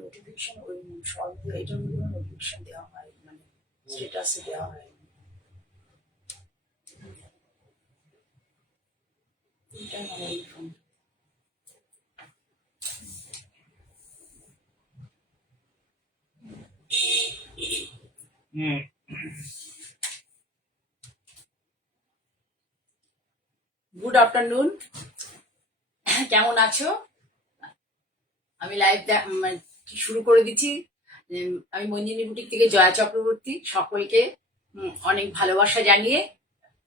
Notification ওই সব এটার মধ্যে নোটিফিকেশন দেওয়া হয়, মানে স্ট্যাটাসে দেওয়া হয়। এটা মানে ওই ফোন গুড আফটারনুন, কেমন আছো? আমি লাইভ শুরু করে দিচ্ছি। আমি মঞ্জিনী বুটিক থেকে জয়া চক্রবর্তী, সকলকে অনেক ভালোবাসা জানিয়ে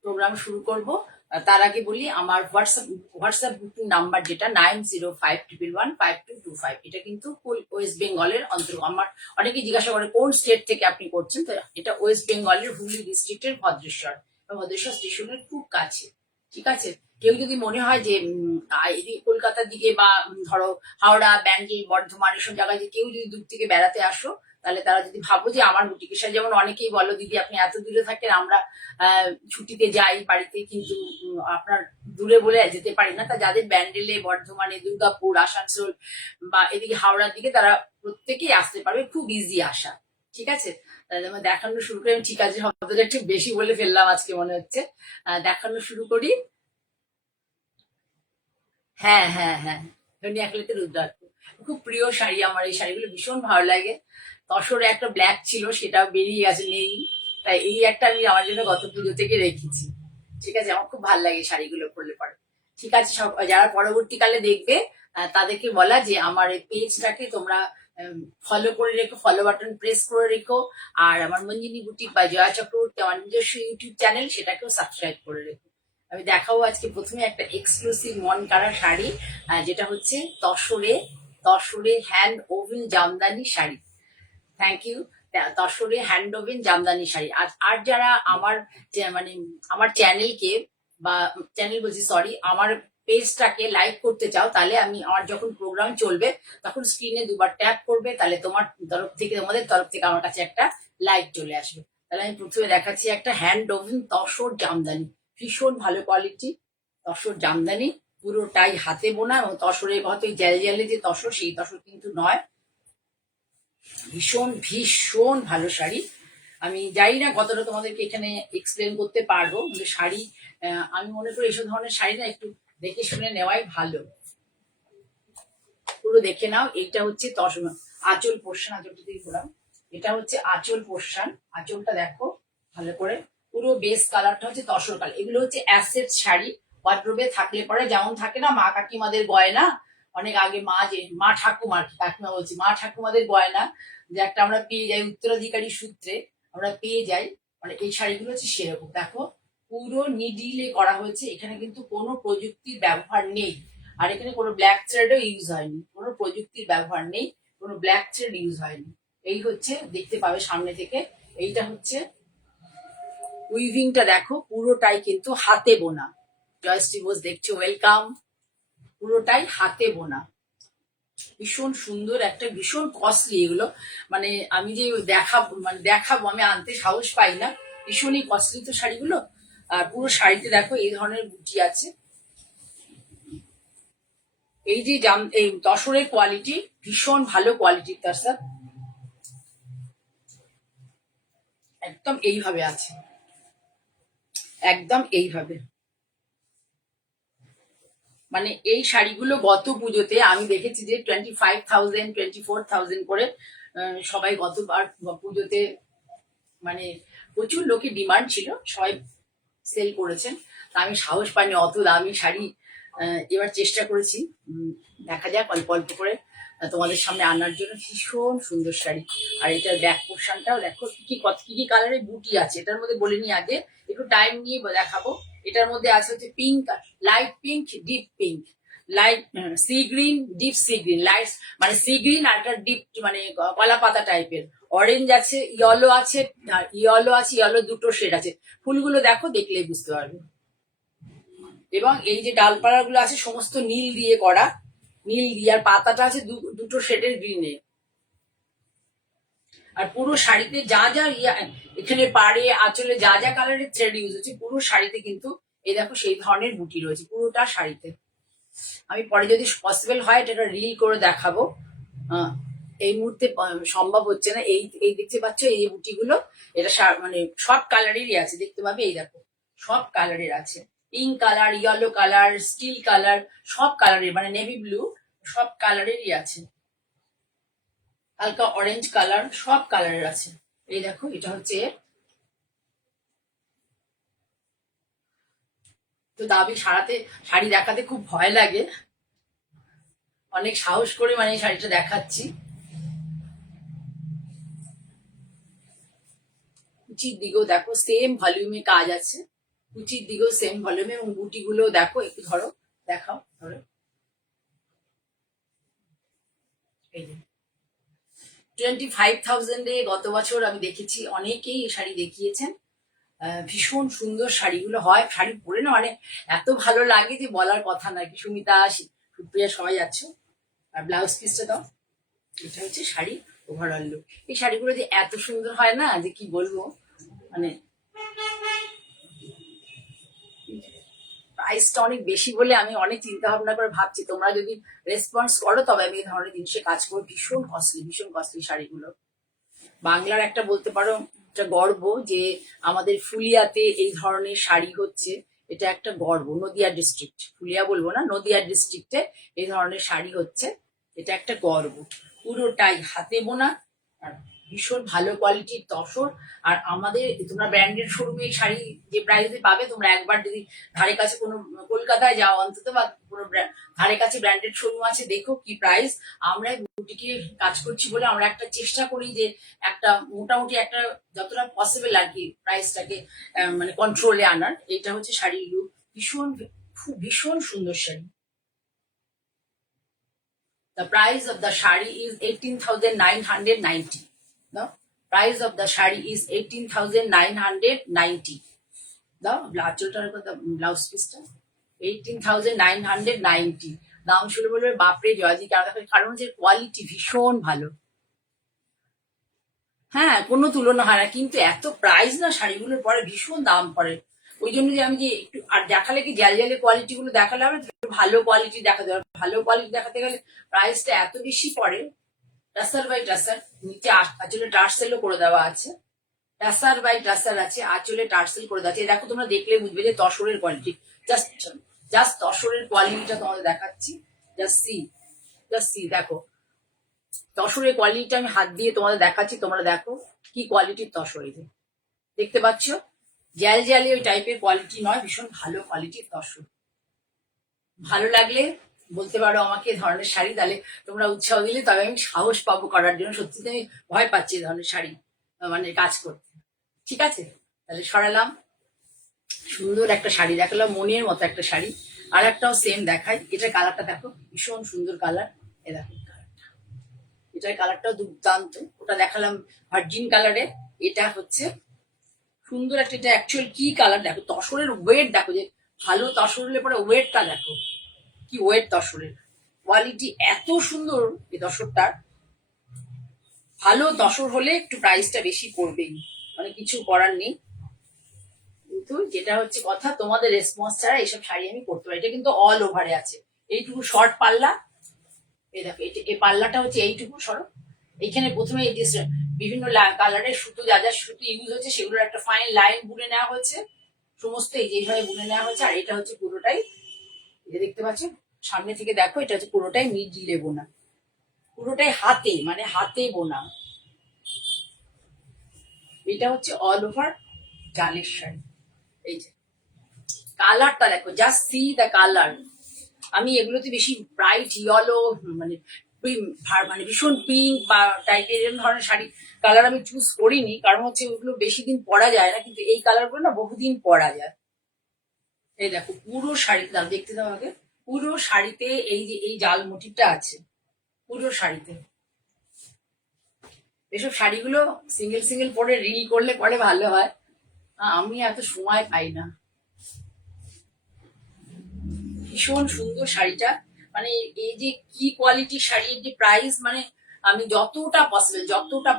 প্রোগ্রাম শুরু করব। তার আগে বলি, আমার হোয়াটসঅ্যাপ বুকিং নাম্বার যেটা 9058115225, এটা কিন্তু ফুল ওয়েস্ট বেঙ্গলের অন্তর্গত। আমার অনেকে জিজ্ঞাসা করে কোন স্টেট থেকে আপনি করছেন, তো এটা ওয়েস্ট বেঙ্গলের হুগলি ডিস্ট্রিক্টের ভদ্রেশ্বর স্টেশনের খুব কাছে। ঠিক আছে, কেউ যদি মনে হয় যে কলকাতার দিকে বা ধরো হাওড়া, ব্যাঙ্গেল, বর্ধমান এসব জায়গায় যে কেউ যদি দূর থেকে বেড়াতে আসো, তাহলে তারা যদি ভাবো যে আমার বুটিকের সাথে, যেমন অনেকেই বলো দিদি আপনি এত দূরে থাকেন, আমরা ছুটিতে যাই বাড়িতে, কিন্তু আপনার দূরে বলে যেতে পারি না। তা যাদের ব্যান্ডেলে, বর্ধমানে, দুর্গাপুর, আসানসোল বা এদিকে হাওড়ার দিকে, তারা প্রত্যেকেই আসতে পারবে, খুব ইজি আসা। ঠিক আছে, তাহলে আমরা দেখানো শুরু করি। ঠিক আছে, শব্দটা একটু বেশি বলে ফেললাম আজকে মনে হচ্ছে। দেখানো শুরু করি। হ্যাঁ হ্যাঁ হ্যাঁ, ধনিয়াখালীতে রুদ্রাক্ষ খুব প্রিয় শাড়ি আমার। এই শাড়িগুলো ভীষণ ভালো লাগে। তসরে একটা ব্ল্যাক ছিল, সেটাও বেরিয়ে গেছে, নেই। তাই এই একটা আমি আমার জন্য গত পুজো থেকে রেখেছি। ঠিক আছে, আমার খুব ভালো লাগে শাড়িগুলো পরলে পরে। ঠিক আছে, সব যারা পরবর্তীকালে দেখবে তাদেরকে বলা যে আমার এই পেজটাকে তোমরা ফলো করে রেখো, ফলো বাটন প্রেস করে রেখো। আর আমার মঞ্জিনী বুটিক বা জয়া চক্রবর্তী আমার নিজস্ব ইউটিউব চ্যানেল, সেটাকেও সাবস্ক্রাইব করে রেখো। আমি দেখাবো আজকে প্রথমে একটা এক্সক্লুসিভ মন কাড়া শাড়ি, যেটা হচ্ছে তসরে hand woven Jamdani sari. Thank you. তসরে হ্যান্ড ওভেন জামদানি শাড়ি। আর যারা আমার মানে আমার চ্যানেলকে বা চ্যানেল বলছি সরি, আমার পেজটাকে লাইক করতে চাও, তাহলে আমি আমার যখন প্রোগ্রাম চলবে তখন স্ক্রিনে দুবার ট্যাপ করবে, তাহলে তোমাদের তরফ থেকে আমার কাছে একটা লাইক চলে আসবে। তাহলে আমি প্রথমে দেখাচ্ছি একটা হ্যান্ড ওভেন তসর জামদানি, ভীষণ ভালো কোয়ালিটি তসর জামদানি, পুরোটাই হাতে বোনা। এবং তসরের হয়তো জ্যাল জ্যালে যে তসর, সেই তসর কিন্তু নয়। ভীষণ ভীষণ ভালো শাড়ি। আমি জানি না কতটা তোমাদেরকে এখানে এক্সপ্লেন করতে পারবো, কিন্তু শাড়ি আমি মনে করি এইসব ধরনের শাড়ি না একটু দেখে শুনে নেওয়াই ভালো। পুরো দেখে নাও। এইটা হচ্ছে আঁচল পোর্শন, আঁচলটা দিয়ে ঘোরাম। এটা হচ্ছে আঁচল পোর্শন, আঁচলটা দেখো ভালো করে। পুরো বেস কালারটা হচ্ছে তসর কালার। এগুলো হচ্ছে অ্যাসেট শাড়ি, ওয়ার্ড্রোবে থাকলে পরে যেমন থাকে না মা কাকিমাদের গয়না, অনেক আগে মা ঠাকুমার, কাকিমা বলছি, মা ঠাকুমাদের গয়না, যে একটা আমরা পেয়ে যাই উত্তরাধিকারী সূত্রে, আমরা পেয়ে যাই, মানে এই শাড়িগুলো হচ্ছে সেরকম। দেখো পুরো নিডিলে করা হয়েছে, এখানে কিন্তু কোনো প্রযুক্তির ব্যবহার নেই। আর এখানে কোনো ব্ল্যাক থ্রেডও ইউজ হয়নি, কোনো প্রযুক্তির ব্যবহার নেই, কোনো ব্ল্যাক থ্রেড ইউজ হয়নি। এই হচ্ছে, দেখতে পাবে সামনে থেকে। এইটা হচ্ছে উইভিংটা, দেখো পুরোটাই কিন্তু হাতে বোনা, জয়শ্রী বোস দেখছো, ওয়েলকাম। পুরোটাই হাতে বোনা, ভীষণ সুন্দর একটা, ভীষণ কস্টলি এগুলো। মানে আমি যে দেখাবো, আমি আনতে সাহস পাই না, ভীষণই কস্টলি তো শাড়িগুলো। আর পুরো শাড়িতে দেখো এই ধরনের বুটি আছে। এই যে এই তসরের কোয়ালিটি ভীষণ ভালো কোয়ালিটির, তার স্যার একদম এইভাবে আছে, একদম এইভাবে। মানে এই শাড়িগুলো গত পুজোতে আমি দেখেছি যে 25,000 24,000 করে সবাই গতবার পুজোতে, মানে প্রচুর লোকের ডিমান্ড ছিল, সবাই সেল করেছেন। তা আমি সাহস পাইনি অত দামি শাড়ি। এবার চেষ্টা করেছি, দেখা যাক অল্প অল্প করে তোমাদের সামনে আনার জন্য। ভীষণ সুন্দর শাড়ি। আর এটার ব্যাক পোর্শনটাও দেখো, কি কি কালারের বুটি আছে এটার মধ্যে, বলে নি আগে, একটু টাইম নিয়ে দেখাবো। এটার মধ্যে আছে হচ্ছে pink, light pink, deep pink, light sea green, deep sea green, light মানে সি গ্রিন আর একটা ডিপ মানে কলা পাতা টাইপের, অরেঞ্জ আছে, ইয়েলো আছে, ইয়েলো আছে, ইয়েলো দুটো শেড আছে। ফুলগুলো দেখো, দেখলেই বুঝতে পারবে। এবং এই যে ডালপালা গুলো আছে সমস্ত নীল দিয়ে করা, নীল দিয়ে, আর পাতাটা আছে দুটো শেডের গ্রিনে। আর পুরো শাড়িতে যা যা এখানে পাড়ে আঁচলে যা যা কালারের থ্রেড ইউজ হচ্ছে পুরো শাড়িতে, কিন্তু এই দেখো সেই ধরনের বুটি রয়েছে পুরোটা শাড়িতে। আমি পরে যদি পসিবল হয় এটা রিল করে দেখাবো, এই মুহূর্তে সম্ভব হচ্ছে না। এই দেখতে পাচ্ছ এই বুটিগুলো, এটা মানে সব কালারেরই আছে, দেখতে পাবে। এই দেখো সব কালারের আছে, pink colour, yellow colour, steel colour, সব কালারের, মানে নেভি ব্লু, সব কালারেরই আছে, হালকা অরেঞ্জ কালার, সব কালারের আছে। এই দেখো এটা হচ্ছে। তো দাবি শাড়ি দেখাতে খুব ভয় লাগে, অনেক সাহস করে মানে এই শাড়িটা দেখাচ্ছি। কুচির দিকেও দেখো সেম ভলিউমে কাজ আছে, কুচির দিকেও সেম ভলিউমে, এবং বুটি গুলো দেখো, একটু ধরো, দেখাও, ধরো। এই যে 25,000-এ গত বছর আমি দেখেছি, অনেকেই এই শাড়ি দেখিয়েছেন। ভীষণ সুন্দর শাড়িগুলো হয়, শাড়ি পরে না মানে এত ভালো লাগে যে বলার কথা না। কি সুমিতা, সুপ্রিয়া সবাই আছো। আর ব্লাউজ পিসটা দাও। এটা হচ্ছে শাড়ি ওভারঅল লুক। এই শাড়িগুলো যে এত সুন্দর হয় না, যে কি বলবো, মানে প্রাইসটা অনেক বেশি বলে আমি অনেক চিন্তা ভাবনা করে ভাবছি, তোমরা যদি রেসপন্স করো তবে আমি এই ধরনের জিনিসে কাজ করবো। ভীষণ কস্টলি শাড়িগুলো। বাংলার একটা বলতে পারো একটা গর্ব যে আমাদের ফুলিয়াতে এই ধরনের শাড়ি হচ্ছে, এটা একটা গর্ব। নদিয়া ডিস্ট্রিক্ট, ফুলিয়া বলবো না, নদিয়া ডিস্ট্রিক্টে এই ধরনের শাড়ি হচ্ছে, এটা একটা গর্ব। পুরোটাই হাতে বোনা, আর ভীষণ ভালো কোয়ালিটির তসর। আর আমাদের তোমরা ব্র্যান্ডেড শোরুমে শাড়ি যে প্রাইসে পাবে, তোমরা একবার যদি ধারে কাছে কোনো কলকাতায় যাও অন্তত, বা কোনো ধারে কাছে ব্র্যান্ডেড শোরুম আছে, দেখো কি প্রাইস। আমরা বুটিকে কাজ করছি বলে আমরা একটা চেষ্টা করি যে একটা মোটামুটি একটা যতটা পসিবল আর কি প্রাইসটাকে মানে কন্ট্রোলে আনার। এটা হচ্ছে শাড়ির লুক, ভীষণ সুন্দর sari. The price of the shari is 18,990. The price of the shari is 18,990. The blouse piece 18,990. দাম শুনে বলবে বাপরে জয়জি, কারণ যে কোয়ালিটি ভীষণ ভালো। হ্যাঁ, কোনো তুলনা হয় না, কিন্তু এত প্রাইস না শাড়িগুলোর পরে ভীষণ দাম পড়ে। ওই জন্য যে আমি যে একটু আর দেখালে কি জালি কোয়ালিটি গুলো দেখালে হবে, ভালো কোয়ালিটি দেখাতে হবে। ভালো কোয়ালিটি দেখাতে গেলে প্রাইসটা এত বেশি পড়ে। টাসার বাই টাসার, নিচে আঁচলে টার্সেলও করে দেওয়া আছে, টাসার বাই টাসার আছে, আঁচলে টার্সেল করে দেওয়া আছে। দেখো তোমরা দেখলে বুঝবে যে তসরের কোয়ালিটি। জাস্ট জাস্ট তসরের কোয়ালিটিটা তোমাদের দেখাচ্ছি। জাস্ট সি দেখো তসরের কোয়ালিটিটা আমি হাত দিয়ে তোমাদের দেখাচ্ছি, তোমরা দেখো কি কোয়ালিটির তসর। এই দেখতে পাচ্ছ, জালি ওই টাইপের কোয়ালিটি নয়, ভীষণ ভালো কোয়ালিটির তসর। ভালো লাগলে বলতে পারো আমাকে এই ধরনের শাড়ি, তাহলে তোমরা উৎসাহ দিলে তবে আমি সাহস পাবো করার জন্য। সত্যিতে আমি ভয় পাচ্ছি এই ধরনের শাড়ি মানে কাজ করতে। ঠিক আছে, তাহলে সরালাম। সুন্দর একটা শাড়ি দেখালাম, মনের মতো একটা শাড়ি। আর একটাও সেম দেখাই। এটার কালারটা দেখো, ভীষণ সুন্দর কালার। এ দেখো এটার কালারটাও দুর্দান্ত। ওটা দেখালাম ভার্জিন কালারে, এটা হচ্ছে সুন্দর একটা। এটা অ্যাকচুয়াল কি কালার দেখো, তসরের ওয়েট দেখো, যে ভালো তসর হলে পরে ওয়েটটা দেখো, কি ওয়েট তসরের, কোয়ালিটি এত সুন্দর এই তসরটার। ভালো তসর হলে একটু প্রাইসটা বেশি পড়বেই, মানে কিছু করার নেই। কিন্তু যেটা হচ্ছে কথা, তোমাদের রেসপন্স ছাড়া এইসব শাড়ি আমি করতে পারি। এটা কিন্তু অল ওভারে আছে, এইটুকু শর্ট পাল্লা। এই দেখো এই পাল্লাটা হচ্ছে এইটুকু সরো। এইখানে প্রথমে এই যে বিভিন্ন কালারের সুতো, যা যা সুতো ইউজ হয়েছে সেগুলোর একটা ফাইন লাইন বুনে নেওয়া হয়েছে, সমস্ত এই যেভাবে বুনে নেওয়া হয়েছে। আর এটা হচ্ছে পুরোটাই, এই যে দেখতে পাচ্ছ সামনে থেকে দেখো, এটা হচ্ছে পুরোটাই মিডলে বোনা, পুরোটাই হাতে, মানে হাতে বোনা। এটা হচ্ছে অল ওভার জালের শাড়ি। এই যে কালারটা দেখো, জাস্ট সি দ্য কালার। আমি এগুলোতে বেশি ব্রাইট ইয়েলো, মানে মানে ভীষণ পিঙ্ক বা টাইপের এরকম ধরনের শাড়ি কালার আমি চুজ করিনি, কারণ হচ্ছে ওগুলো বেশি দিন পরা যায় না, কিন্তু এই কালারগুলো না বহুদিন পরা যায়। এই দেখো পুরো শাড়িতে দাও, দেখতে দাও আগে, পুরো শাড়িতে এই যে এই জাল মোটিভটা আছে পুরো শাড়িতে। এসব শাড়িগুলো সিঙ্গেল সিঙ্গেল পরে রিল করলে পরে ভালো হয়, আমি এত সময় পাই না। ভীষণ সুন্দর শাড়িটা, মানে এই যে কি কোয়ালিটির শাড়ির যে প্রাইস, মানে আমি যতটা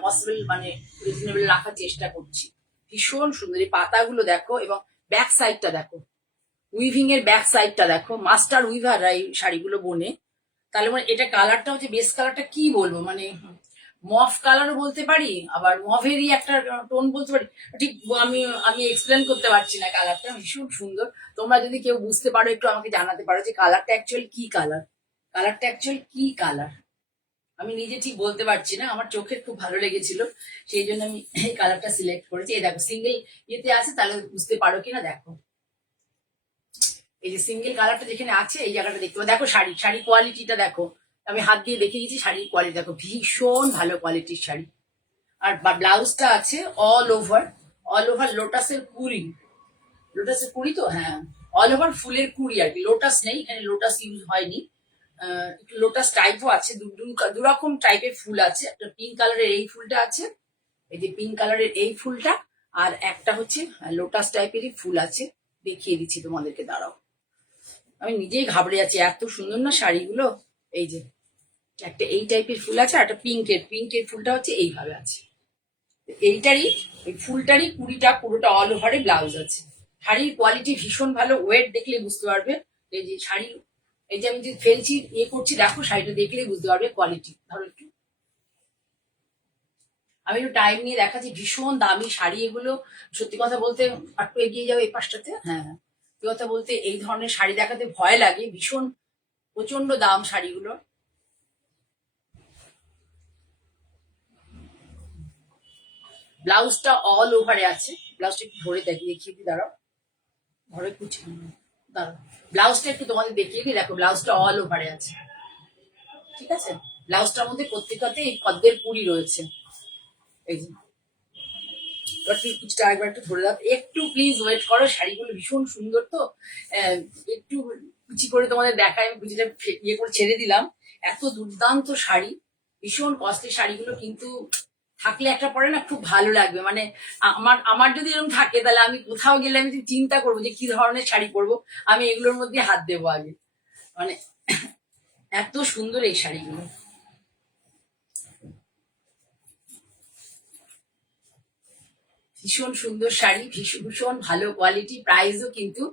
পসিবল মানে রিজনেবল রাখার চেষ্টা করছি। ভীষণ সুন্দর এই পাতাগুলো দেখো, এবং ব্যাক সাইডটা দেখো, উইভিং এর ব্যাক সাইডটা দেখো, মাস্টার উইভাররা এই শাড়িগুলো বোনে। তাহলে মানে এটা কালারটা হচ্ছে, বেস কালারটা কি বলবো, মানে মফ কালারও বলতে পারি, আবার মফেরই একটা টোন বলতে পারি, ঠিক আমি আমি এক্সপ্লেন করতে পারছি না। কালারটা ভীষণ সুন্দর। তোমরা যদি কেউ বুঝতে পারো একটু আমাকে জানাতে পারো যে কালারটা অ্যাকচুয়ালি কি কালার, কালারটা অ্যাকচুয়ালি কি কালার। আমি নিজে ঠিক বলতে পারছি না, আমার চোখের খুব ভালো লেগেছিল, সেই জন্য আমি এই কালারটা সিলেক্ট করেছি। এই দেখো সিঙ্গেল ইয়েতে আছে, তাহলে বুঝতে পারো কিনা দেখো, এই যে সিঙ্গেল কালারটা যেখানে আছে এই জায়গাটা দেখতে পাবো। দেখো শাড়ি কোয়ালিটিটা দেখো, আমি হাত দিয়ে দেখে দিয়েছি, শাড়ির কোয়ালিটি দেখো, ভীষণ ভালো কোয়ালিটির শাড়ি। আর ব্লাউজটা আছে অল ওভার লোটাসের কুড়ি, লোটাসের কুড়ি তো, হ্যাঁ অল ওভার ফুলের কুড়ি আর কি, লোটাস নেই এখানে, লোটাস ইউজ হয়নি। একটু লোটাস টাইপও আছে, দু রকম টাইপের ফুল আছে, একটা পিঙ্ক কালারের এই ফুলটা আছে, এই যে পিঙ্ক কালারের এই ফুলটা, আর একটা হচ্ছে লোটাস টাইপেরই ফুল আছে, দেখিয়ে দিচ্ছি তোমাদেরকে, দাঁড়াও। আমি নিজেই ঘাবড়ে যাচ্ছি, এত সুন্দর না শাড়িগুলো। এই যে একটা এই টাইপের ফুল আছে, আর একটা পিঙ্কের ফুলটা হচ্ছে এইভাবে আছে। এইটারই ওই ফুলটারই কুড়িটা পুরোটা অল ওভারে ব্লাউজ আছে। শাড়ির কোয়ালিটি ভীষণ ভালো, ওয়েট দেখলে বুঝতে পারবে। এই যে শাড়ি, এই যে আমি যে ফেলছি ইয়ে করছি, দেখো শাড়িটা দেখলেই বুঝতে পারবে কোয়ালিটি। ধরো একটু, আমি একটু টাইম নিয়ে দেখাচ্ছি, ভীষণ দামি শাড়ি এগুলো। সত্যি কথা বলতে, একটু এগিয়ে যাও এই পাশটাতে, হ্যাঁ হ্যাঁ, সত্যি কথা বলতে এই ধরনের শাড়ি দেখাতে ভয় লাগে, ভীষণ প্রচন্ড দাম শাড়িগুলো। ব্লাউজটা অল ওভারে আছে, ব্লাউজটা একটু ধরে দেখিয়ে দিই, দাঁড়াও ঘরে কুচি, দাঁড়াও ব্লাউজটা একটু তোমাদের দেখিয়ে দিই, দেখো ব্লাউজটা অল ওভারে আছে, ঠিক আছে। ব্লাউজটার মধ্যে প্রত্যেকটাতে এই পদ্মের কুড়ি রয়েছে। এই যে এবার তুমি কুচিটা একবার একটু ধরে দাও, একটু প্লিজ ওয়েট করো, শাড়িগুলো ভীষণ সুন্দর তো, একটু কুচি করে তোমাদের দেখায়। আমি কুচিটা ইয়ে করে ছেড়ে দিলাম, এত দুর্দান্ত শাড়ি, ভীষণ কস্টলি শাড়িগুলো, কিন্তু থাকলে একটা পরে না খুব ভালো লাগবে। মানে আমার আমার যদি এরকম থাকে, তাহলে আমি কোথাও গেলে আমি চিন্তা করবো যে কি ধরনের শাড়ি পরবো, আমি এগুলোর মধ্যে হাত দেবো আগে, মানে এত সুন্দর এই শাড়িগুলো। ভীষণ সুন্দর শাড়ি, ভীষণ ভালো কোয়ালিটি, প্রাইসও কিন্তু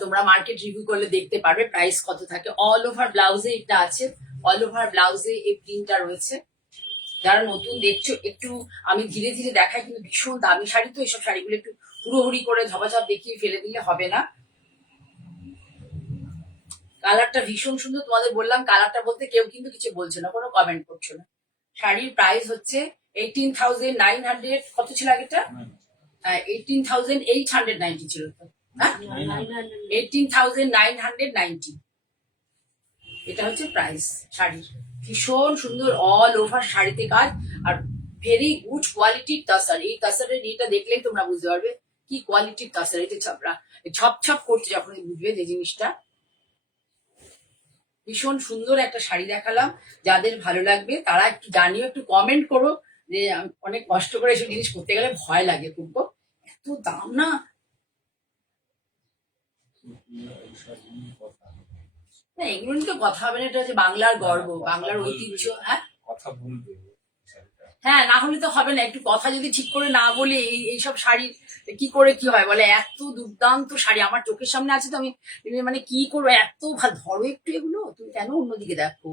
তোমরা মার্কেট রিভিউ করলে দেখতে পারবে প্রাইস কত থাকে। অল ওভার ব্লাউজে এটা আছে, অল ওভার ব্লাউজে এই প্রিন্টটা রয়েছে। যারা নতুন দেখছো একটু আমি ধীরে ধীরে দেখাই, কিন্তু ভীষণ দামি শাড়ি তো, এইসব শাড়িগুলো একটু হুড়োহুড়ি করে ঝপাঝপ দেখিয়ে ফেলে দিলে হবে না। কালারটা ভীষণ সুন্দর, তোমাদের বললাম কালারটা বলতে কেউ কিন্তু কিছু বলছে না, কোনো কমেন্ট করছো না। শাড়ির প্রাইস হচ্ছে 18,900, কত ছিল আগেটা? 18,890 ছিল তো, হ্যাঁ 18,990, এটা হচ্ছে প্রাইস শাড়ির। ভীষণ সুন্দর অল ওভার শাড়িতে কাজ, আর ভেরি গুড কোয়ালিটির তাসার। এই তাসারের এটা দেখলেই তোমরা বুঝতে পারবে কি কোয়ালিটির তাসার। এই যে ছপ ছপ করছে, যখন বুঝবে যে জিনিসটা। ভীষণ সুন্দর একটা শাড়ি দেখালাম, যাদের ভালো লাগবে তারা একটু জানিও, একটু কমেন্ট করো, যে অনেক কষ্ট করে এসব জিনিস করতে গেলে ভয় লাগে খুব, এত দাম না। না এগুলো নিয়ে তো কথা হবে না, এটা হচ্ছে বাংলার গর্ব, বাংলার ঐতিহ্য। হ্যাঁ কথা বলবে হ্যাঁ, না হলে তো হবে না, একটু কথা যদি ঠিক করে না বলি এইসব শাড়ি কি করে কি হয় বলে। এত দুর্দান্ত শাড়ি আমার চোখের সামনে আছে, তো আমি মানে কি করবো, এত ভালো। ধরো একটু এগুলো, তুমি কেন অন্যদিকে দেখো।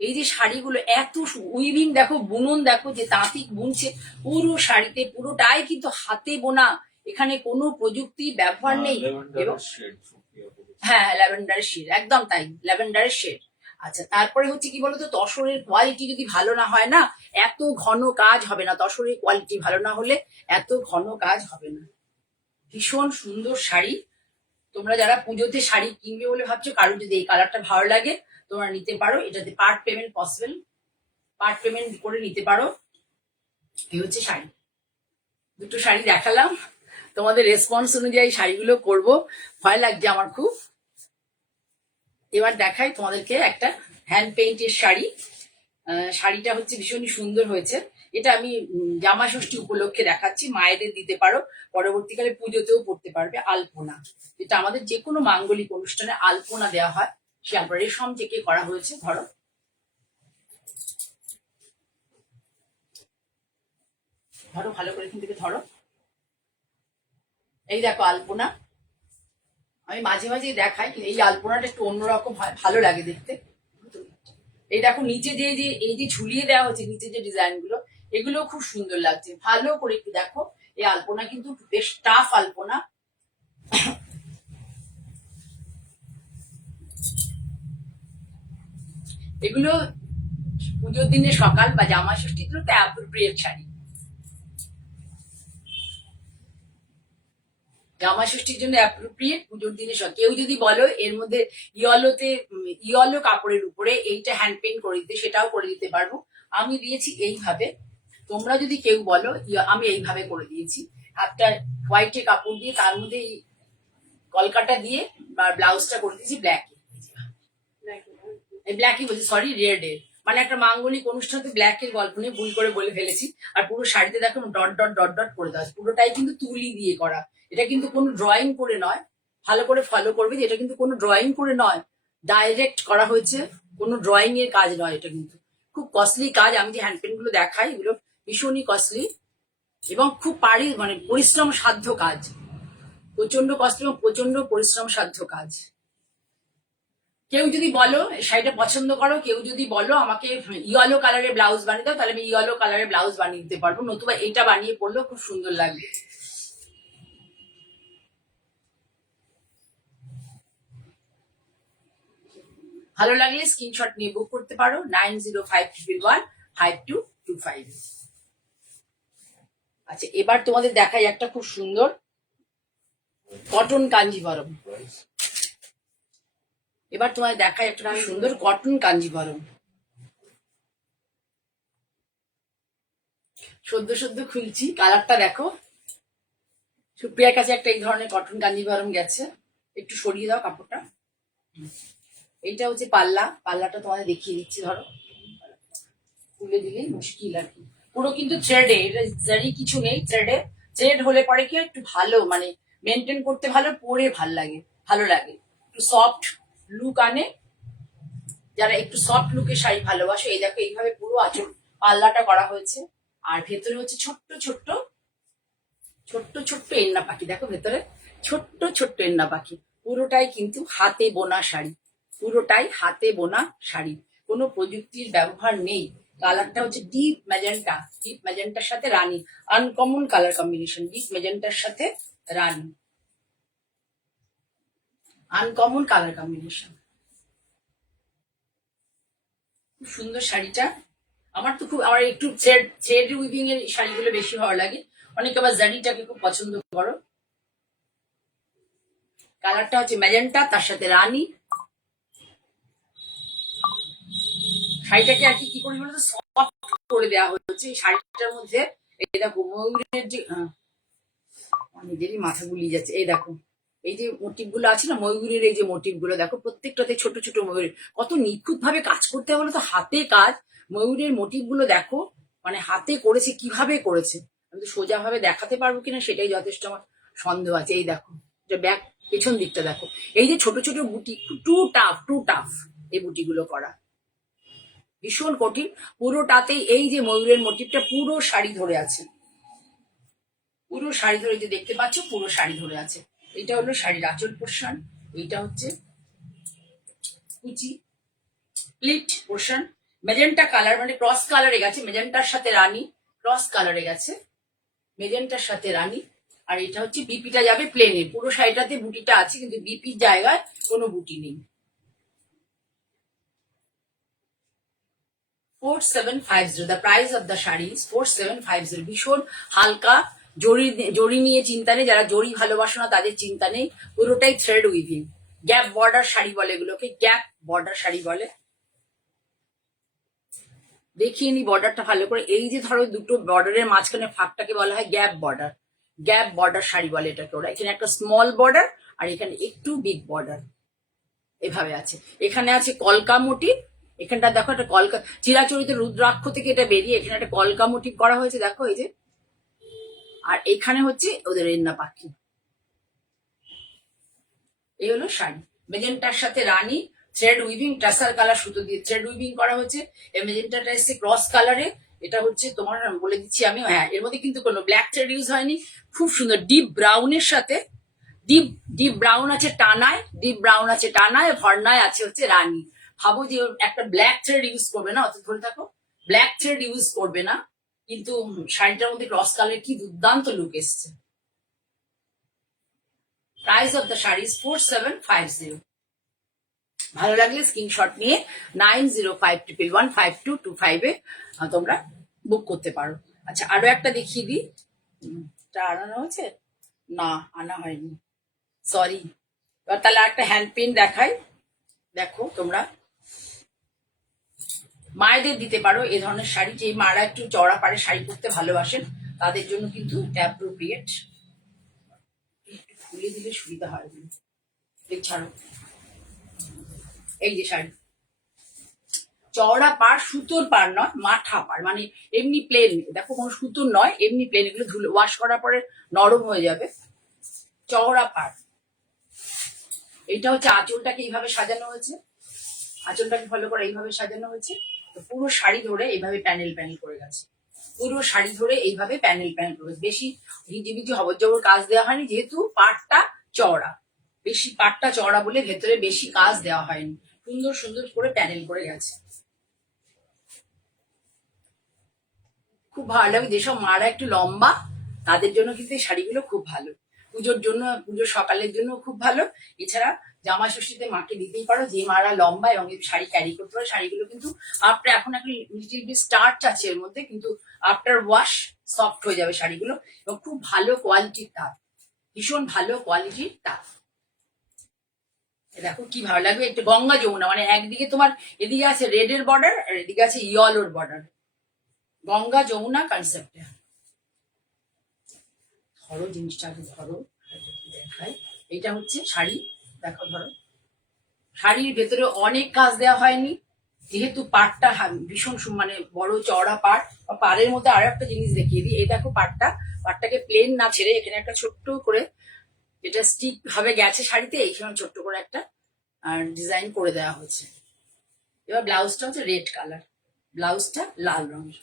এই যে শাড়িগুলো এত উইভিং দেখো, বুনন দেখো, যে তাঁতিক বুনছে পুরো শাড়িতে, পুরোটাই কিন্তু হাতে বোনা, এখানে কোনো প্রযুক্তির ব্যবহার নেই। এবং হ্যাঁ ল্যাভেন্ডারের শেড, একদম তাই, ল্যাভেন্ডারের শেড। আচ্ছা তারপরে হচ্ছে কি বলতো, তসরের কোয়ালিটি যদি ভালো না হয় না, এত ঘন কাজ হবে না। তসরের কোয়ালিটি ভালো না হলে এত ঘন কাজ হবে না। ভীষণ সুন্দর শাড়ি। তোমরা যারা পুজোতে শাড়ি কিনবে বলে ভাবছো, কারোর যদি এই কালারটা ভালো লাগে তোমরা নিতে পারো। এটাতে part payment possible, part payment করে নিতে পারো। এই হচ্ছে শাড়ি, দুটো শাড়ি দেখালাম, তোমাদের রেসপন্স অনুযায়ী শাড়িগুলো করব। ভয় লাগছে আমার খুব। এবার দেখাই তোমাদেরকে একটা হ্যান্ড পেইন্টের শাড়ি। শাড়িটা হচ্ছে ভীষণই সুন্দর হয়েছে। এটা আমি জামা ষষ্ঠী উপলক্ষে দেখাচ্ছি, মায়েদের দিতে পারো, পরবর্তীকালে পুজোতেও পড়তে পারবে। আলপনা, যেটা আমাদের যে কোনো মাঙ্গলিক অনুষ্ঠানে আলপনা দেওয়া হয়, সে আমরা রেশম থেকে করা হয়েছে। ধরো ধরো ভালো করে এখান থেকে ধরো, এই দেখো আলপনা। আমি মাঝে মাঝে দেখাই, কিন্তু এই আলপনাটা একটু অন্যরকম হয়, ভালো লাগে দেখতে। এই দেখো নিচে যে এই যে ঝুলিয়ে দেওয়া হচ্ছে, নিচে যে ডিজাইন গুলো, এগুলো খুব সুন্দর লাগছে। ভালো করে একটু দেখো, এই আলপনা কিন্তু বেশ টাফ আলপনা। এগুলো পুজোর দিনে সকাল বা জামা ষষ্ঠীর জন্য অ্যাপ্রোপ্রিয়েট শাড়ি। জামা ষষ্ঠীর জন্য অ্যাপ্রোপ্রিয়েট, পুজোর দিনে কেউ যদি বলো এর মধ্যে ইয়েলো কাপড়ের উপরে এইটা হ্যান্ড পেইন্ট করে দিতে, সেটাও করে দিতে পারবো। আমি দিয়েছি এইভাবে। তোমরা যদি কেউ বলো, আমি এইভাবে করে দিয়েছি। একটা হোয়াইটে কাপড় দিয়ে তার মধ্যে এই কলকাটা দিয়ে ব্লাউজটা করে দিয়েছি ব্ল্যাকে। ব্ল্যাকই বলছি, সরি রেড এর। মানে একটা মাঙ্গলিক অনুষ্ঠানে ব্ল্যাক এর গল্প নিয়ে ভুল করে বলে ফেলেছি। আর পুরো শাড়িতে দেখো ডট ডট ডট ডট করে দেওয়া, পুরোটাই কিন্তু তুলি দিয়ে করা। এটা কিন্তু কোনো ড্রয়িং করে নয়, ভালো করে ফলো করবে যে এটা কিন্তু কোনো ড্রয়িং করে নয়, ডাইরেক্ট করা হয়েছে, কোনো ড্রয়িং এর কাজ নয়। এটা কিন্তু খুব কস্টলি কাজ। আমি যে হ্যান্ড পেন গুলো দেখাই, এগুলো ভীষণই কস্টলি এবং খুব মানে পরিশ্রম সাধ্য কাজ। প্রচন্ড কষ্ট এবং প্রচন্ড পরিশ্রম সাধ্য কাজ। কেউ যদি বলো শাড়িটা পছন্দ করো, কেউ যদি বলো আমাকে ইয়েলো কালারের ব্লাউজ বানিয়ে দাও, তাহলে আমি ইয়েলো কালারের ব্লাউজ বানিয়ে দিতে পারবো, নতুবা এটা বানিয়ে পরলেও খুব সুন্দর লাগবে। ভালো লাগলে স্ক্রিনশট নিয়ে বুক করতে পারো 9053115225। আচ্ছা এবার তোমাদের দেখাই একটা খুব সুন্দর কটন কাঞ্জিভরম। এবার তোমাদের দেখাই একটা খুব সুন্দর কটন কাঞ্জিভরম। সদ্য সদ্য খুলছি, কালারটা দেখো। সুপ্রিয়ার কাছে একটা এই ধরনের কটন কাঞ্জিভরম গেছে, একটু সরিয়ে দাও কাপড়টা। এইটা হচ্ছে পাল্লা, পাল্লাটা তোমাদের দেখিয়ে দিচ্ছি। ধরো তুলে দিলেই মুশকিল আর কি। পুরো কিন্তু থ্রেডে, এটা জারি কিছু নেই, থ্রেডে। থ্রেড হলে পরে কি একটু ভালো, মানে মেনটেন করতে ভালো, পরে ভালো লাগে, একটু সফট লুক আনে। যারা একটু সফট লুকের শাড়ি ভালোবাসো, এই দেখো এইভাবে পুরো আঁচল পাল্লাটা করা হয়েছে। আর ভেতরে হচ্ছে ছোট্ট ছোট্ট ছোট্ট ছোট্ট এন্না পাখি, দেখো ভেতরে ছোট্ট ছোট্ট এন্না পাখি। পুরোটাই কিন্তু হাতে বোনা শাড়ি, পুরোটাই হাতে বোনা শাড়ি, কোনো প্রযুক্তির ব্যবহার নেই। কালারটা হচ্ছে ডিপ ম্যাজেন্টা, ডিপ ম্যাজেন্টার সাথে রানী, আনকমন কালার কম্বিনেশন। ডিপ ম্যাজেন্টার সাথে রানী, আনকমন কালার কম্বিনেশন। খুব সুন্দর শাড়িটা। আমার তো খুব, আমার একটু থ্রেড উইভিং এর শাড়িগুলো বেশি ভালো লাগে। অনেকে আবার জারিটাকে খুব পছন্দ করো। কালারটা হচ্ছে ম্যাজেন্টা, তার সাথে রানী। শাড়িটাকে আর কি করে বলতো, সফট করে দেওয়া হচ্ছে এই শাড়িটার মধ্যে। এই দেখো ময়ূরের যে নিজেরই মাথা গুলিয়ে যাচ্ছে। এই দেখো এই যে মোটিভ গুলো আছে না, ময়ূরের এই যে মোটিভ গুলো দেখো, প্রত্যেকটাতে ছোট ছোট ময়ূরের, কত নিখুঁত ভাবে কাজ করতে হবে তো, হাতে কাজ। ময়ূরের মোটিভ গুলো দেখো, মানে হাতে করেছে, কিভাবে করেছে। আমি তো সোজা ভাবে দেখাতে পারবো কিনা সেটাই যথেষ্ট আমার সন্দেহ আছে। এই দেখো, এটা ব্যাক পেছন দিকটা দেখো, এই যে ছোট ছোট বুটি, টু টাফ এই বুটিগুলো করা, ভীষণ কঠিন। পুরোটাতেই এই যে ময়ূরের মোটিভটা পুরো শাড়ি ধরে আছে, পুরো শাড়ি ধরে যে দেখতে পাচ্ছ, পুরো শাড়ি ধরে আছে। এটা হলো শাড়ির আঁচল পোর্শন, এইটা হচ্ছে কুচি প্লিট পোর্শন। মেজেন্টা কালার, মানে ক্রস কালারে গেছে, মেজেন্টার সাথে রানী ক্রস কালারে গেছে, মেজেন্টার সাথে রানী। আর এটা হচ্ছে বিপিটা যাবে প্লেনে, পুরো শাড়িটাতে বুটিটা আছে কিন্তু বিপির জায়গায় কোনো বুটি নেই। 4750, the price of the sari is 4750। ভীষণ হালকা, জড়ি জড়ি নিয়ে চিন্তা নেই, যারা জড়ি ভালোবাসো না তাদের চিন্তা নেই, পুরোটাই thread weaving. Gap border sari বলে এগুলোকে, গ্যাপ বর্ডার শাড়ি বলে। দেখিয়ে নি বর্ডারটা ভালো করে, এই যে ধরো দুটো বর্ডারের মাঝখানে ফাঁকটাকে বলা হয় gap border, gap border sari বলে এটাকে ওরা। এখানে একটা স্মল বর্ডার আর এখানে একটু বিগ বর্ডার এভাবে আছে। এখানে আছে কলকা মোটিভ, এখানটা দেখো একটা কলকা, চিরাচরিত রুদ্রাক্ষ থেকে এটা বেরিয়ে এখানে একটা কলকা মোটিভ করা হয়েছে দেখো এই যে। আর এখানে হচ্ছে ওদের এন্না পাখি। এই হলো শাড়ি, মেজেন্টার সাথে রানী, থ্রেড উইভিং, টাসার কালার সুতো দিয়ে থ্রেড উইভিং করা হয়েছে। এই মেজেন্টাটা এসছে ক্রস কালারে, এটা হচ্ছে তোমার বলে দিচ্ছি আমি, হ্যাঁ এর মধ্যে কিন্তু কোনো ব্ল্যাক থ্রেড ইউজ হয়নি। খুব সুন্দর ডিপ ব্রাউনের সাথে, ডিপ ডিপ ব্রাউন আছে টানায়, ডিপ ব্রাউন আছে টানায়, ভর্নায় আছে হচ্ছে রানী। ভাবো যে একটা ব্ল্যাক থ্রেড ইউজ করবে না, অত ধরে থাকো, ব্ল্যাক থ্রেড ইউজ করবে না, কিন্তু শাড়িটার মধ্যে ক্রস কালার কি দুর্দান্ত লুক এসছে। Price of the sari 4750। ভালো লাগলে স্ক্রিনশট নিয়ে 9051115225 এ তোমরা বুক করতে পারো। আচ্ছা আরো একটা দেখিয়ে দিই, এটা আনানো হয়েছে না, আনা হয়নি, সরি। এবার তাহলে একটা হ্যান্ড পেন দেখাই, দেখো তোমরা মায়েদের দিতে পারো এ ধরনের শাড়ি, যে মারা একটু চড়া পাড়ে শাড়ি পরতে ভালোবাসেন তাদের জন্য কিন্তু অ্যাপ্রোপ্রিয়েট। একটু খুলে দিলে সুবিধা হয়, ছাড়ো। এই যে শাড়ি, চওড়া পাড়, সুতোর পাড় নয়, মাঠা পাড়, মানে এমনি প্লেন, দেখো কোনো সুতোর নয়, এমনি প্লেন, এগুলো ধুলে ওয়াশ করার পরে নরম হয়ে যাবে। চওড়া পাড়, এইটা হচ্ছে আঁচলটাকে এইভাবে সাজানো হয়েছে, আঁচলটাকে ফলো করে এইভাবে সাজানো হয়েছে। তো পুরো শাড়ি ধরে এইভাবে প্যানেল প্যানেল করে গেছে, পুরো শাড়ি ধরে এইভাবে প্যানেল প্যানেল করে, বেশি হিজিবিজি হবর জবর কাজ দেওয়া হয়নি, যেহেতু পাড়টা চওড়া, বেশি পাড়টা চওড়া বলে ভেতরে বেশি কাজ দেওয়া হয়নি, সুন্দর সুন্দর করে প্যানেল করে গেছে। খুব ভালো লাগে, যেসব মারা একটু লম্বা তাদের জন্য কিন্তু এই শাড়িগুলো খুব ভালো, পুজোর জন্য, পুজোর সকালের জন্য খুব ভালো। এছাড়া জামা ষষ্ঠীতে মাকে দিতেই পারো, যে মারা লম্বা এবং শাড়ি ক্যারি করতে পারে, শাড়িগুলো কিন্তু আফটার, এখন একটা লিটিল বিট স্টার্চ আছে এর মধ্যে, কিন্তু আফটার ওয়াশ সফট হয়ে যাবে শাড়িগুলো, এবং খুব ভালো কোয়ালিটির তাঁত, ভীষণ ভালো কোয়ালিটির তাঁত। দেখো কি ভালো লাগবে, একটু গঙ্গা যমুনা, মানে একদিকে তোমার এদিকে আছে রেড এর বর্ডার আর এদিকে আছে ইয়েলোর বর্ডার, গঙ্গা যমুনা কনসেপ্টে। ধরো জিনিসটা আগে ধরো, দেখাই। এইটা হচ্ছে শাড়ি, দেখো ধরো, শাড়ির ভেতরে অনেক কাজ দেওয়া হয়নি, যেহেতু পাড়টা ভীষণ মানে বড় চওড়া পাড়। পাড়ের মধ্যে আরো একটা জিনিস দেখিয়ে দিই, এই দেখো পাড়টা, পাড়টাকে প্লেন না ছেড়ে এখানে একটা ছোট্ট করে, যেটা স্টিক ভাবে গেছে শাড়িতে, এইখানে ছোট্ট করে একটা ডিজাইন করে দেওয়া হয়েছে। এবার ব্লাউজটা হচ্ছে রেড কালার, ব্লাউজটা লাল রঙের,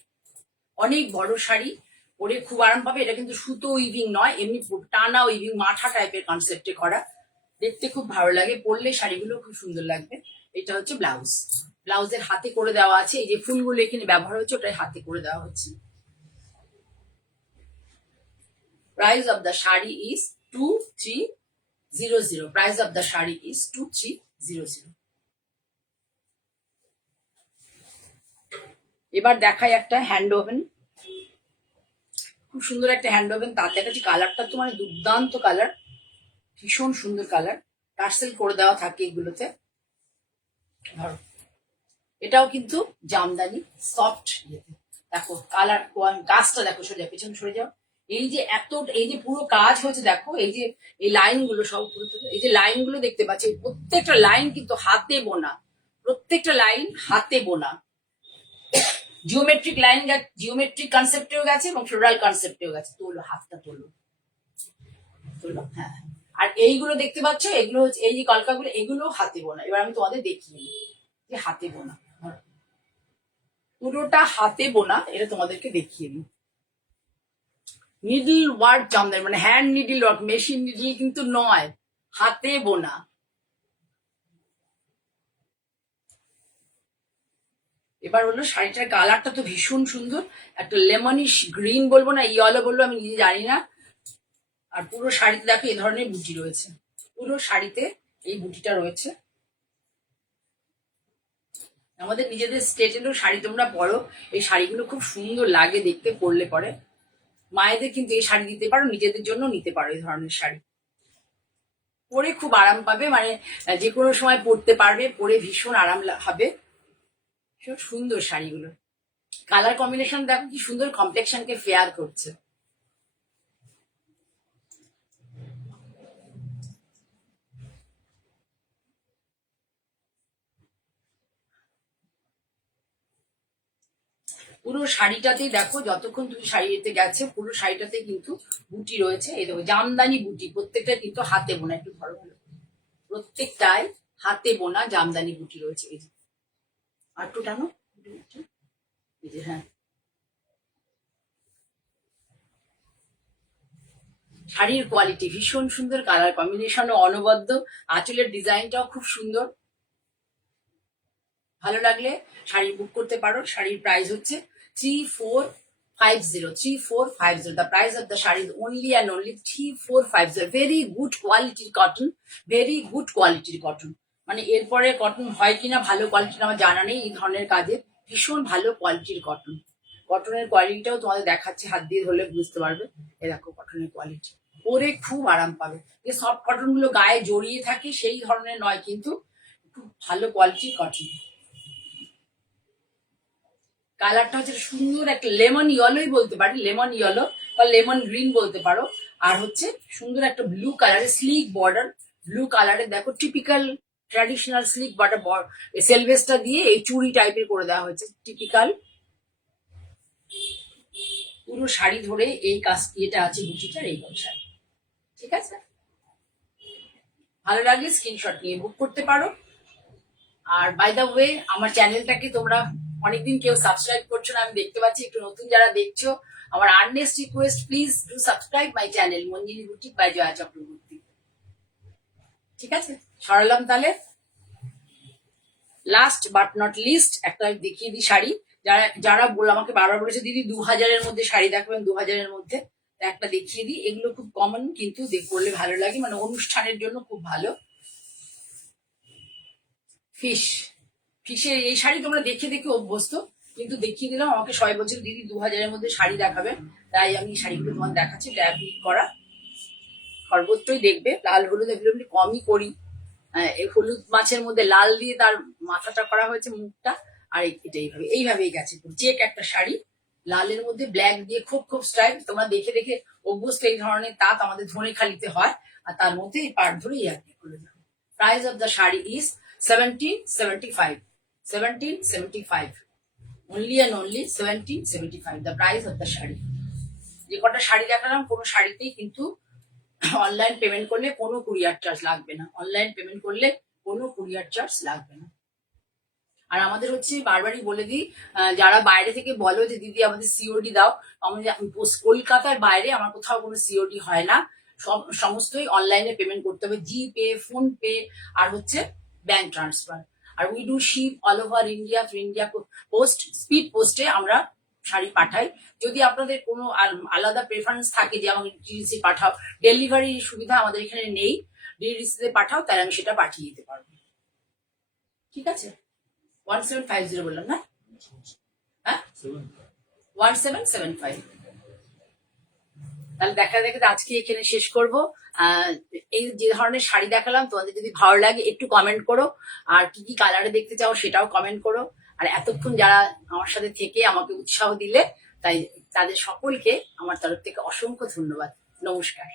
অনেক বড় শাড়ি, পরে খুব আরাম পাবে। এটা কিন্তু সুতো উইভিং নয়, এমনি টানা উইভিং, মাঠা টাইপের কনসেপ্টে করা, দেখতে খুব ভালো লাগে, পরলে শাড়িগুলো খুব সুন্দর লাগবে। এটা হচ্ছে ব্লাউজ, ব্লাউজের হাতে করে দেওয়া আছে, এই যে ফুলগুলো এখানে ব্যবহার হচ্ছে ওটাই হাতে করে দেওয়া হচ্ছে। Price of the sari is 2300, price of the sari is 2300। এবার দেখাই একটা হ্যান্ড ওভেন, খুব সুন্দর একটা হ্যান্ড ওভেন, তার দেখাচ্ছি, কালারটা তো মানে দুর্দান্ত কালার, ভীষণ সুন্দর কালার, টার্সেল করে দেওয়া থাকে এগুলোতে। ধরো এটাও কিন্তু জামদানি সফট, দেখো কালার, গাছটা দেখো, সোজা পেছনে সরে যাও, এই যে এত, এই যে পুরো কাজ হয়েছে দেখো, এই যে এই লাইন গুলো সব, এই যে লাইন গুলো দেখতে পাচ্ছি, প্রত্যেকটা লাইন কিন্তু হাতে বোনা, প্রত্যেকটা লাইন হাতে বোনা, জিওমেট্রিক লাইন, জিওমেট্রিক কনসেপ্টেও গেছে এবং ফ্লোরাল কনসেপ্টেও গেছে। তোলো হাতটা, তোলো তোলো, হ্যাঁ। আর এইগুলো দেখতে পাচ্ছ, এগুলো হচ্ছে এই যে কলকাগুলো, এগুলো হাতে বোনা। এবার আমি তোমাদের দেখিয়ে দিই যে হাতে বোনা, পুরোটা হাতে বোনা, এটা তোমাদেরকে দেখিয়ে দিই। নিডল ওয়ার্ক জামদানি, মানে hand needle work, machine needle কিন্তু নয়, হাতে বোনা। এবার হলো শাড়িটার কালারটা তো ভীষণ সুন্দর, একটা লেমনিশ গ্রিন বলবো না ইয়েলো বলবো আমি নিজে জানি না। আর পুরো শাড়িতে দেখো এই ধরনের বুটি রয়েছে, পুরো শাড়িতে এই বুটিটা রয়েছে। আমাদের নিজেদের স্টেটেরও শাড়ি তোমরা পরো, এই শাড়িগুলো খুব সুন্দর লাগে দেখতে, পরলে পরে। মায়েদের কিন্তু এই শাড়ি দিতে পারো, নিজেদের জন্য নিতে পারো এই ধরনের শাড়ি, পরে খুব আরাম পাবে, মানে যে কোনো সময় পরতে পারবে, পরে ভীষণ আরাম হবে। খুব সুন্দর শাড়িগুলো, কালার কম্বিনেশন দেখো কি সুন্দর, কমপ্লেক্সনকে ফেয়ার করছে। পুরো শাড়িটাতেই দেখো, যতক্ষণ তুমি শাড়িতে গেছে পুরো শাড়িটাতে কিন্তু বুটি রয়েছে, এই দেখো জামদানি বুটি, প্রত্যেকটা কিন্তু হাতে বোনা, একটু ধরো, প্রত্যেকটাই হাতে বোনা জামদানি বুটি রয়েছে। এই যে আর একটু টানো, এই যে, হ্যাঁ, শাড়ির কোয়ালিটি ভীষণ সুন্দর, কালার কম্বিনেশনও অনবদ্য, আঁচলের ডিজাইনটাও খুব সুন্দর। ভালো লাগলে শাড়ি বুক করতে পারো। শাড়ির প্রাইস হচ্ছে 3450, 3450। The price of the sari is only and only 3450। Very good কোয়ালিটির কটন, ভেরি গুড কোয়ালিটির কটন, মানে এরপরে কটন হয় কিনা ভালো কোয়ালিটির আমার জানা নেই, এই ধরনের কাজে ভীষণ ভালো কোয়ালিটির কটন। কটনের কোয়ালিটিটাও তোমাদের দেখাচ্ছে, হাত দিয়ে ধরলে বুঝতে পারবে। এ দেখো কটনের কোয়ালিটি, পরে খুব আরাম পাবে। যে সফট কটন গুলো গায়ে জড়িয়ে থাকে সেই ধরনের নয়, কিন্তু খুব ভালো কোয়ালিটির কটন। কালারটা হচ্ছে সুন্দর একটা লেমন ইয়েলোই বলতে পারি, লেমন ইয়েলো বা লেমন গ্রিন বলতে পারো। আর হচ্ছে সুন্দর একটা ব্লু কালারের স্লিক বর্ডার, ব্লু কালারের দেখো টিপিক্যাল ট্র্যাডিশনাল স্লিক বর্ডার, সেলভেসটা দিয়ে এই চুড়ি টাইপের করে দেওয়া হয়েছে টিপিক্যাল। পুরো শাড়ি ধরে এই কাজ এটা আছে বুটিটার, এই শাড়ি। ঠিক আছে, ভালো লাগলে স্ক্রিনশট নিয়ে বুক করতে পারো। আর বাই দ্য ওয়ে, আমার চ্যানেলটাকে তোমরা অনেকদিন কেউ সাবস্ক্রাইব করছো না, আমি দেখতে পাচ্ছি, একটু নতুন যারা দেখছো, আমার earnest request, please do subscribe my channel Manjini boutique by Jaya Chakraborty. ঠিক আছে, সরালাম তাহলে। লাস্ট বাট নট লিস্ট একটা দেখিয়ে দিই শাড়ি, যারা যারা আমাকে বারবার বলেছে দিদি 2000-এর মধ্যে শাড়ি দেখাবেন, 2000-এর মধ্যে, একটা দেখিয়ে দিই। এগুলো খুব কমন, কিন্তু করলে ভালো লাগে, মানে অনুষ্ঠানের জন্য খুব ভালো। ফিশের এই শাড়ি তোমরা দেখে দেখে অভ্যস্ত, কিন্তু দেখিয়ে দিলাম। আমাকে সবাই বলছিল দিদি 2000-এর মধ্যে শাড়ি দেখাবেন, তাই আমি শাড়িগুলো তোমার দেখাচ্ছি। ল্যাব করা, সর্বত্রই দেখবে লাল হলুদ, এগুলো আমি কমই করি। এই হলুদ মাছের মধ্যে লাল দিয়ে তার মাথাটা করা হয়েছে, মুখটা, আর এটা এইভাবেই গেছে। চেক একটা শাড়ি, লালের মধ্যে ব্ল্যাক দিয়ে খুব খুব স্টাইল, তোমরা দেখে দেখে অভ্যস্ত। এই ধরনের তাঁত আমাদের ধনেখালিতে হয়, আর তার মধ্যে এই পাট ধরে করে দেবো। Price of the sari is 1775, 1775, only and only 1775, the price of the sari. যে কটা শাড়ি দেখালাম, কোনো শাড়িতেই কিন্তু অনলাইন পেমেন্ট করলে কোনো কুরিয়ার চার্জ লাগবে না, অনলাইন পেমেন্ট করলে কোনো কুরিয়ার চার্জ লাগবে না। আর আমাদের হচ্ছে বারবারই বলে দিই, যারা বাইরে থেকে বলো যে দিদি আমাদের সিওডি দাও, আমাদের কলকাতার বাইরে আমার কোথাও কোনো সিওডি হয় না, সমস্তই অনলাইনে পেমেন্ট করতে হবে, জিপে, ফোন পে, আর হচ্ছে ব্যাংক ট্রান্সফার। আর we do ship all over India, through India post, speed পোস্টে আমরা শাড়ি পাঠাই। যদি আপনাদের কোনো আলাদা প্রেফারেন্স থাকে যে আমাকে ডিডিসি পাঠাও, ডেলিভারির সুবিধা আমাদের এখানে নেই, ডিডিসিতে পাঠাও, তাহলে আমি সেটা পাঠিয়ে দিতে পারবো। ঠিক আছে, 1750 বললাম না, হ্যাঁ 1775। তাহলে দেখা আজকে এখানে শেষ করবো। এই যে ধরনের শাড়ি দেখালাম, তোমাদের যদি ভালো লাগে একটু কমেন্ট করো, আর কি কি কালারে দেখতে চাও সেটাও কমেন্ট করো। আর এতক্ষণ যারা আমার সাথে থেকে আমাকে উৎসাহ দিলে, তাই তাদের সকলকে আমার তরফ থেকে অসংখ্য ধন্যবাদ। নমস্কার।